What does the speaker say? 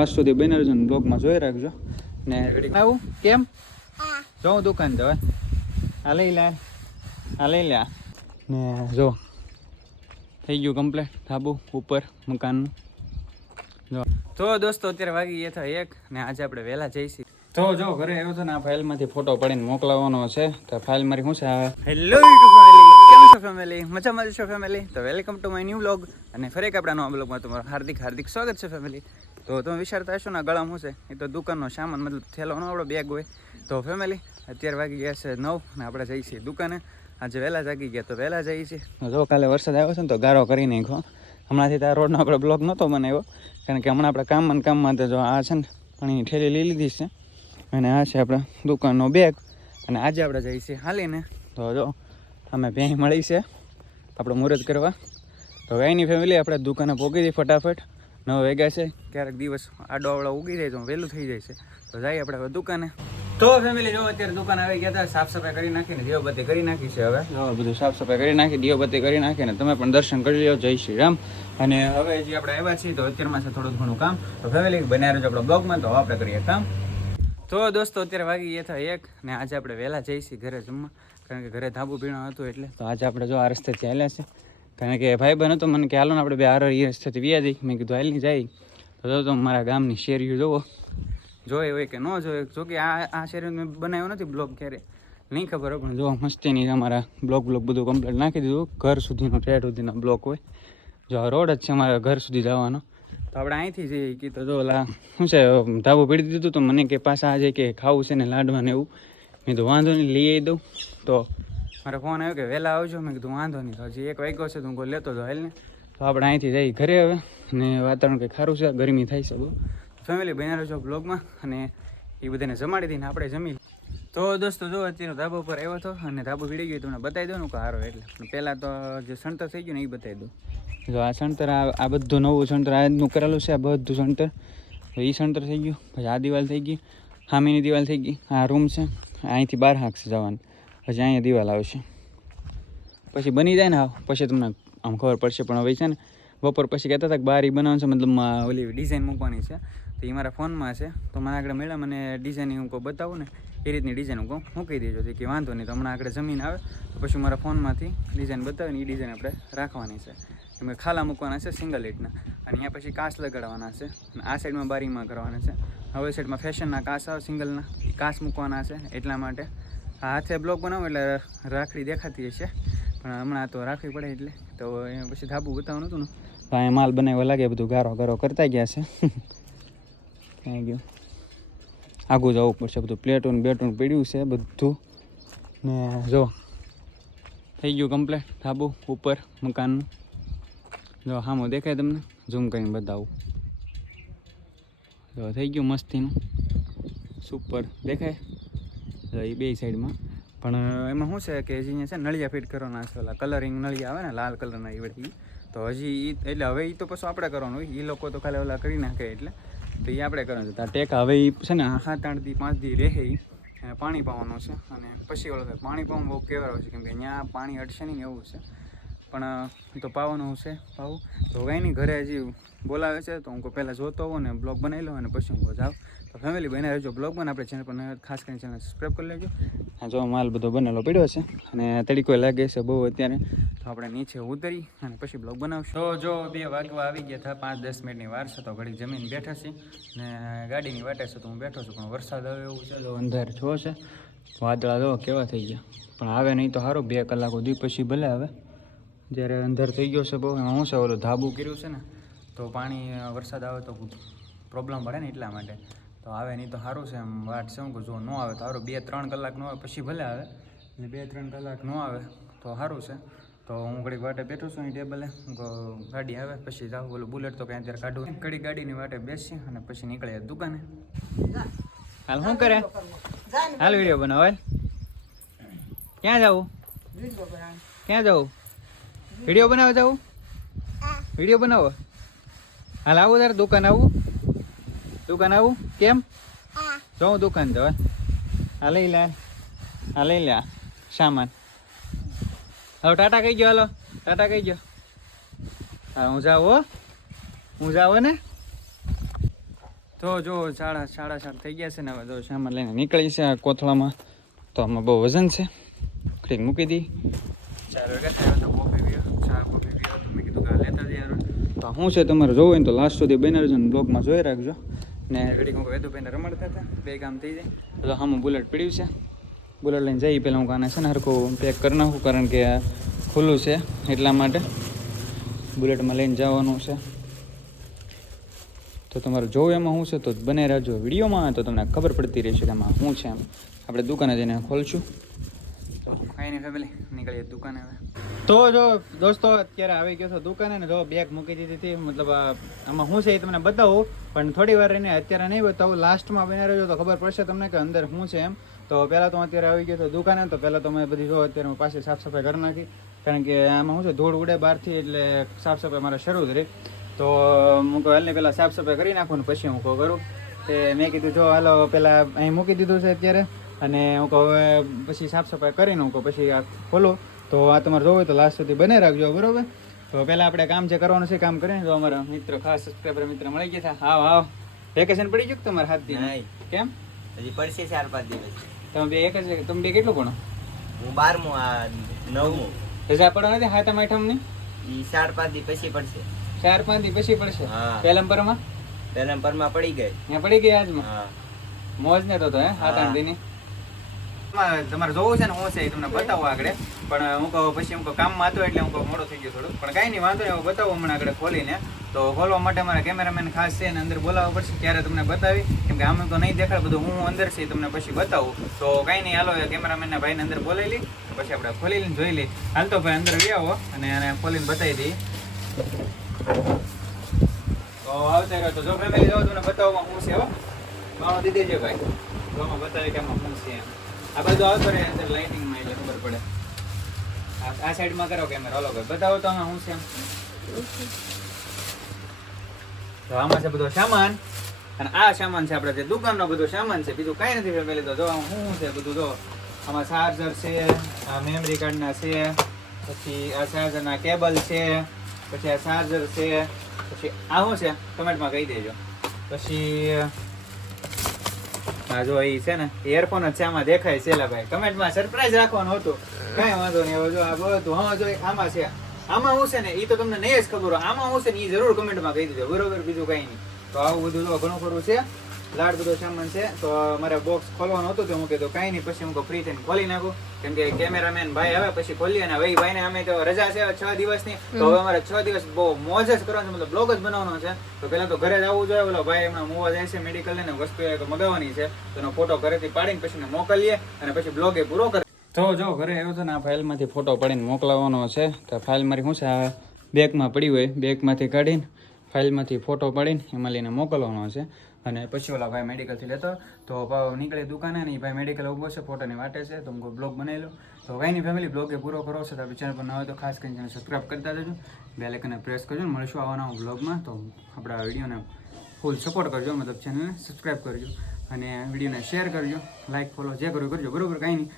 Last સુધી બની રહેજો ને બ્લોગમાં જોઈ રાખજો. ને આવું? કેમ? જો દુકાન જવા આ લઈ લે. આ લઈ લે. ને જો થઈ ગયું કમ્પ્લેટ ધાબુ ઉપર મકાનનું. જો. તો દોસ્તો અત્યારે વાગી ગયા હતા એક ને આજે આપણે વહેલા જઈશું. તો જો ઘરે આવ્યો છે ને આ ફાઇલમાંથી ફોટો પડીને મોકલાવવાનો છે. તો ફાઇલ મારી શું છે? હેલો ફેમિલી કેમ છો ફેમિલી મજા છો ફેમિલી તો welcome to my new blog અને ફરી એક આપણા નવા બ્લોગમાં તમારું હાર્દિક હાર્દિક સ્વાગત છે ફેમિલી તો તમે વિચારતા હશો ને ગળામાં શું છે? એ તો દુકાનનો સામાન, મતલબ થેલો નો આપણો બેગ હોય. તો ફેમિલી અત્યારે વાગી ગયા છે નવ ને આપણે જઈએ છીએ દુકાને. આજે વહેલા જાગી ગયા, તો વહેલા જઈએ છીએ. જો કાલે વરસાદ આવ્યો છે ને તો ગારો કરી નાખ્યો. હમણાંથી તો આ રોડનો આપણે બ્લોક નહોતો બનાવ્યો. કારણ કે હમણાં આપણે કામમાં કામમાં તો જો આ છે ને પાણીની ઠેલી લઈ લીધી છે. અને આ છે આપણા દુકાનનો બેગ અને આજે આપણે જઈએ છીએ હાલીને. તો જો, અમે ભેંઈ મળી છે. આપણે મુહૂર્ત કરવા. તો એની ફેમિલી આપણે દુકાને પહોંચી દઈએ ફટાફટ. નવ વાગ્યા છે. ક્યારેક દિવસ આડો આવડો ઉગી જાય તો વહેલું થઈ જાય છે. તો જઈએ આપણે દુકાને. તો ફેમિલી જો અત્યારે દુકાન આવી ગયા હતા સાફ સફાઈ કરી નાખીને દીવાબત્તી કરી નાખી છે હવે. જો બધું સાફ સફાઈ કરી નાખી દીવાબત્તી કરી નાખીને તમે પણ દર્શન કરી લો જય શ્રી રામ. અને હવે જે આપણે આવ્યા છીએ તો અત્યારમાં છે થોડું ઘણું કામ. તો ફેમિલી બન્યા રહેજો આપણા બ્લોગમાં. તો હવે આપણે કરીએ કામ. તો દોસ્તો અત્યારે વાગી ગયા હતા એક ને આજે આપણે વહેલા જઈશી ઘરે જમવા. કારણ કે ઘરે ધાબુ પીણો હતું એટલે. તો આજે આપણે જો આ રસ્તે ચાલ્યા છે. કારણ કે ભાઈ બહેન હતો, મને કે, હાલો ને આપણે બે આરો એ રસ્તેથી વ્યા જઈ મેં કીધું હાલની જાય. તો તો મારા ગામની શેરીઓ જોવો. જોઈએ હોય કે ન જોઈએ જો કે આ આ શેરીઓ મેં બનાવ્યો નથી બ્લોગ ક્યારે. નહીં ખબર હોય પણ જો મસ્તીની અમારા બ્લોક બ્લોક બધું કમ્પ્લીટ નાખી દીધું. ઘર સુધીનો ટ્રેડ સુધીનો બ્લોક હોય. જો આ રોડ જ છે અમારા ઘર સુધી જવાનો. તો આપણે અહીંથી જઈએ. કે તો જો ઓલા શું છે, ધાબુ પીડી દીધું તો? મને કે, પાછા આજે કે ખાવું છે ને લાડવા ને એવું. મેં તો વાંધો નહીં, લઈ આવી દઉં. તો મારો ફોન આવ્યો કે વહેલા આવજો. મેં કીધું, વાંધો નહીં હજી એક વાગ્યો છે, તો હું લેતો તો હાલ ને. તો આપણે અહીંથી જઈ ઘરે હવે. અને વાતાવરણ કંઈ ખારું છે? ગરમી થાય છે બહુ. ફેમિલી બન્યા છો બ્લોગમાં અને એ બધાને જમાડી દઈને આપણે જમી તો દોસ્તો, જો અત્યારે ધાબો ઉપર આવ્યો હતો અને ધાબો ભીડી ગયો, તમને બતાવી દઉં કે હારો એટલે. પહેલાં તો જે સણતર થઈ ગયું ને એ બતાવી દઉં. જો આ સણતર આ બધું નવું સણતર આજનું કરેલું છે, આ બધું સણતર તો એ સણતર થઈ ગયું, પછી આ દિવાલ થઈ ગઈ, સામેની દિવાલ થઈ ગઈ, આ રૂમ છે અહીંથી બહાર હાંકશે જવાનું. પછી અહીંયા દિવાલ આવશે. પછી બની જાય ને પછી તમને આમ ખબર પડશે, પણ હવે છે ને, બપોર પછી કહેતા હતા કે બારી બનાવવાનું છે, મતલબ ઓલી ડિઝાઇન મૂકવાની છે. તો એ મારા ફોનમાં છે. તો મને આગળ મળ્યા, મને ડિઝાઇન હું કોઈ બતાવું ને, એ રીતની ડિઝાઇન હું કહું, મૂકી દેજો. કે વાંધો નહીં, તો હમણાં આગળ જમીન આવે, તો પછી મારા ફોનમાંથી ડિઝાઇન બતાવે ને એ ડિઝાઇન આપણે રાખવાની છે. કે ખાલા મૂકવાના છે સિંગલ લીટના અને અહીંયા પછી કાચ લગાડવાના છે. અને આ સાઈડમાં બારીમાં કરવાના છે. હવે સાઈડમાં ફેશનના કાચ આવે સિંગલના કાચ મૂકવાના છે એટલા માટે. હાથે બ્લોક બનાવો એટલે રાખડી દેખાતી હશે. પણ હમણાં તો રાખવી પડે એટલે. તો પછી ધાબુ બતાવવાનું હતું ને. અહીંયા માલ બનાવવા લાગે બધું ગારો ગારો કરતા ગયા છે. ક્યાં ગયું? આગું જવું પડશે, બધું પ્લેટું ને બેટું પીડ્યું છે બધું. ને જો, થઈ ગયું કમ્પ્લેટ ધાબુ, ઉપર, મકાનનું. જો, હામો દેખાય તમને? ઝૂમ કરીને બતાવું. જો, થઈ ગયું મસ્તીનું. સુપર દેખાય? એ બે સાઈડમાં. પણ એમાં શું છે કે હજી અહીંયા છે નળિયા ફિટ કરવાના છે ઓલા કલરિંગ નળિયા આવે ને લાલ કલરના એ બધી. તો હજી એ એટલે હવે એ તો પછી આપણે કરવાનું હોય. એ લોકો તો ખાલી ઓલા કરી નાખે એટલે. તો એ આપણે કરવાનું છે. ટેક હવે એ છે ને સાત, આઠ દી, પાંચ દી રહે પાણી પાવાનું છે. અને પછી ઓળખે પાણી પાવું બહુ કહેવાય છે. કેમ કે અહીંયા પાણી અડશે નહીં એવું છે. પણ તો પાવાનું છે પાવું. તો કાંઈ નહીં, ઘરે હજી બોલાવે છે, તો હું પહેલાં જોતો હોઉં ને બ્લોગ બનાવી લઉં અને પછી હું જાઉં. તો ફેમિલી બને રહેજો બ્લોગ પણ આપણે ચેનલ પર ખાસ કરીને ચેનલ સબસ્ક્રાઈબ કરી લેજો. આ જો માલ બધો બનેલો પડ્યો છે, અને તડીકો લાગે છે બહુ અત્યારે. તો આપણે નીચે ઉતરી અને પછી બ્લોગ બનાવશું. તો જો બે વાગવા આવી ગયા હતા પાંચ દસ મિનિટની વાર છે, તો ઘડી જમીન બેઠા છે ને ગાડીની વાટે છે, તો હું બેઠો છું, પણ વરસાદ આવે એવું છે તો અંધાર છો છે. વાદળા જો કેવા થઈ ગયા. પણ આવે નહીં તો સારું, બે કલાક સુધી પછી ભલે આવે. જ્યારે અંધાર થઈ ગયો છે બહુ, એમાં શું છે, ઓલું ધાબુ કર્યું છે ને, તો પાણી વરસાદ આવે તો પ્રોબ્લેમ પડે ને એટલા માટે. તો આવે નહીં તો સારું છે એમ વાત છે કે જો ન આવે તો સારું, બે ત્રણ કલાક ન આવે પછી ભલે આવે એટલે બે ત્રણ કલાક ન આવે તો સારું છે. તો હું ઘડીક વાટે બેઠું છું અહીં ટેબલે ગાડી આવે, પછી જાઉં બોલું બુલેટ તો ક્યાં અત્યારે કાઢું. ઘડી ગાડીની વાટે બેસી અને પછી નીકળે દુકાને. હાલ શું કરે? હાલ વીડિયો બનાવે ક્યાં જવું? ક્યાં જવું? વીડિયો બનાવવા જવું વીડિયો બનાવો. હાલ આવું તારે દુકાન આવું. દુકાન આવું? કેમ? જાઉં દુકાન જવા હા. લઈ લે. હા, લઈ લે. સામાન. હવે ટાટા કહી ગયો, હાલો. ટાટા કહી ગયો. હા, હું જાઉં, હો. હું જાઉં, હો ને. તો જો સાડા સાડા સાત થઈ ગયા છે ને હવે જો સામાન લઈને નીકળી છે કોથળામાં. તો આમાં બહુ વજન છે. મૂકી દી. ચાર વાગ્યા થયા તો કોફી પીવો ચા કોફી પીવો તો મેં કીધું કે આ લેતા જઈએ હારું. તો શું છે તમારે જોવું હોય તો લાસ્ટ સુધી બેનર ને બ્લોગમાં જોઈ રાખજો. ને ઘડીક હું વેદુભાઈને રમાડતા હતા બે કામ થઈ જાય. તો આમાં બુલેટ પીડ્યું છે. બુલેટ લઈને જઈ પહેલાં હું કાને છે ને હરખું પેક કરી નાખું કારણ કે ખુલ્લું છે એટલા માટે. બુલેટમાં લઈને જવાનું છે. તો તમારે જોવું એમાં શું છે તો બને રહેજો વિડીયોમાં તો તમને ખબર પડતી રહેશે કે એમાં શું છે એમ. આપણે દુકાને જઈને ખોલશું. નહીં ફેમિલી નીકળીએ દુકાને તો જો દોસ્તો, અત્યારે આવી ગયો છો દુકાને ને જો બેગ મૂકી દીધી હતી, મતલબ આમાં શું છે એ તમને બતાવું, પણ થોડી વાર રહીને અત્યારે નહીં બતાવું લાસ્ટમાં બને રહ્યો તો ખબર પડશે તમને કે અંદર શું છે એમ. તો પહેલાં તો અત્યારે આવી ગયો તો દુકાને, તો પહેલાં તો મેં બધી જો અત્યારે હું પાસે સાફ સફાઈ કરી નાખી, કારણ કે આમાં શું છે, ધૂળ ઉડે બહારથી એટલે સાફ સફાઈ મારે શરૂ જ રહી તો હું કહું, હાલને પહેલાં સાફ સફાઈ કરી નાખું ને પછી હું કહું કરું. તે મેં કીધું, જો હાલો પહેલાં અહીં મૂકી દીધું છે અત્યારે. અને હું કહું હવે પછી સાફ સફાઈ કરીને હું કહું પછી આ ખોલું. તો આ તમારે જોવું હોય તો લાસ્ટ સુધી બને રાખજો બરોબર? તો પહેલાં આપણે કામ જે કરવાનું છે કામ કરીને તો અમારા મિત્ર ખાસ સબસ્ક્રાઈબર મિત્ર મળી ગયા હતા હાવ હાવ. વેકેશન પડી ગયું તમારા હાથથી નહીં. કેમ? હજી પડશે ચાર પાંચ દિવસ. તમે બે એક જ તમે બે કેટલું ભણો? હું બારમું આ નવમું. રજા પડવા નથી હાથમ આઠમની? ઈ ચાર પાંચ દી પછી પડશે. ચાર પાંચ દી પછી પડશે? હા. પહેલા પરમાં? પેલા પરમાં પડી ગઈ. ત્યાં પડી ગઈ આજમાં? મોજ ને તો તો હે? હાથ હા. આંટીની તમારે જોવું છે ને હું છે તમને બતાવું આગળ. પણ હું કહું, પછી હું કામમાં હતો એટલે હું કહું, મોડું થઈ ગયો થોડું. પણ કાંઈ નહીં, વાંધો નહીં, હું બતાવું હમણાં આગળ ખોલીને. તો ખોલવા માટે મારા કેમેરામેન ખાસ છે ને અંદર બોલાવવા પડશે, ત્યારે તમને બતાવી. કેમ કે આમ તો નહીં દેખાય, બધું હું અંદર છે તમને પછી બતાવું. તો કાંઈ નહીં, હાલો કેમેરામેનના ભાઈને અંદર બોલાવી લઈ, પછી આપણે ખોલી લઈને જોઈ લઈ હાલ તો ભાઈ, અંદર લઈ આવો અને એને ખોલીને બતાવી દઈએ. તો આવતા રહ્યો તો જો ફેમિલી જાઓ, તમને બતાવવા હું છે, હો. દીદી છે ભાઈ. તો બતાવી કે આમાં હું છે એમ. આ બધું આવતો રહે અંદર લાઇટિંગમાં એટલે ખબર પડે. આ સાઈડમાં કરો કેમેરા ઓલો ભાઈ. બતાવો તો અમે શું છે તો આમાં છે બધો સામાન. અને આ સામાન છે આપણે જે દુકાનનો બધો સામાન છે. બીજું કાંઈ નથી ફેમિલી તો જો, આમાં શું છે બધું જો. આમાં ચાર્જર છે, આ મેમરી કાર્ડના છે, પછી આ ચાર્જરના કેબલ છે, પછી આ ચાર્જર છે, પછી આ શું છે? કમેન્ટમાં કહી દેજો. પછી હા જો એ છે ને એરફોન જ છે, આમાં દેખાય છે ભાઈ. કમેન્ટમાં સરપ્રાઈઝ રાખવાનું હતું. કઈ વાંધો નહીં, હવે જો આ બધું, હા, જો આમાં છે. આમાં હું છે ને એ તો તમને નહીં જ ખબર આમાં હું છે ને એ જરૂર કમેન્ટમાં કહી દેજો બરોબર, બીજું કઈ નહીં. તો આવું બધું જો ઘણું ખરું છે. લાડ બધો સામાન છે, તો મારે બોક્સ ખોલવાનું હતું, તો હું કીધું, કાંઈ નહીં, પછી હું ફ્રી થઈને ખોલી નાખું. કેમ કે કેમેરામેન ભાઈ આવે, પછી ખોલીએ અને ભાઈ ભાઈને અમે તો રજા છે છ દિવસની, તો હવે અમારે છ દિવસ બહુ મોજ જ કરવાનું છે, મતલબ બ્લોગ જ બનાવવાનો છે. તો પહેલા તો ઘરે જ આવવું જોઈએ બોલો ભાઈ એમના મોવા જાય છે મેડિકલ ને વસ્તુ મગાવવાની છે, તો એનો ફોટો ઘરેથી પાડીને પછી મોકલીએ અને પછી બ્લોગ એ પૂરો કરે તો જો, ઘરે આવ્યો છે ને, આ ફાઇલમાંથી ફોટો પાડીને મોકલાવવાનો છે, તો ફાઇલ મારી શું છે, આ બેગમાં પડી હોય બેગમાંથી કાઢીને ફાઇલમાંથી ફોટો પાડીને એમાં લઈને મોકલવાનો છે. અને પછી ઓલા ભાઈ મેડિકલથી લેતો. તો નીકળે દુકાને ને ભાઈ મેડિકલ ઊભો છે ફોટોની વાટે છે, તો હું બ્લોગ બનાવી તો ભાઈની ફેમિલી બ્લોગ પૂરો કરો છો, તો ચેનલ પર ન હોય તો ખાસ કરીને સબસ્ક્રાઈબ કરતા જજો બે લેકને પ્રેસ કરજો ને મળશું આવવાના બ્લોગમાં તો આપણા વિડીયોને ફૂલ સપોર્ટ કરજો, મતલબ ચેનલને સબસ્ક્રાઈબ કરજો. અને વિડીયોને શેર કરજો લાઇક ફોલો જે કરવું કરજો. બરોબર, કાંઈ નહીં.